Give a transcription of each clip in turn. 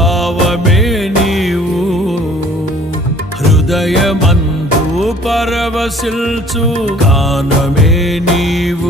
భావమే నీవు. హృదయమందు పరవశిల్చు గానమే నీవు.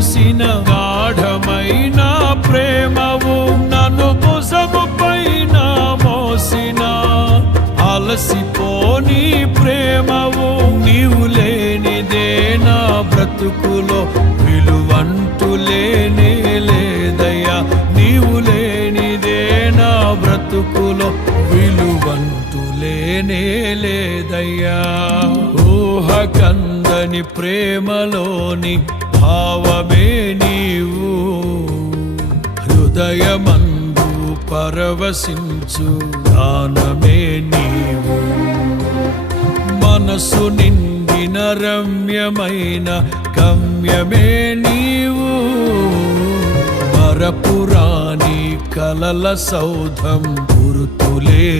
చూసిన గాఢమైన ప్రేమవు నన్ను భుజము పైన మోసిన. అలసిపోని ప్రేమవు నీవు లేనిదే నా బ్రతుకులో విలువంటూ లేనే లేదయ్యా. నీవు లేనిదే నా బ్రతుకులో విలువంటూ లేనే లేదయ్యా. ఊహ కందని ప్రేమలోని భావమే నీవు హృదయమందు పరవశించు దానమే నీవు. మనసు నిండిన రమ్యమైన గమ్యమే నీవు. మరపురాణి కలల సౌధం గురుతులే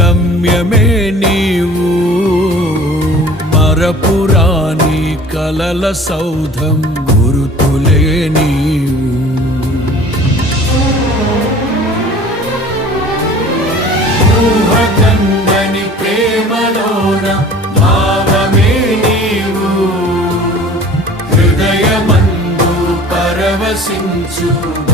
గమ్యమే నీవు. మరపురాణి కలల సౌధం గురుతులే నీవు. ఊహకందని ప్రేమలోన భావమే నీవు. హృదయమందు పరవశించు.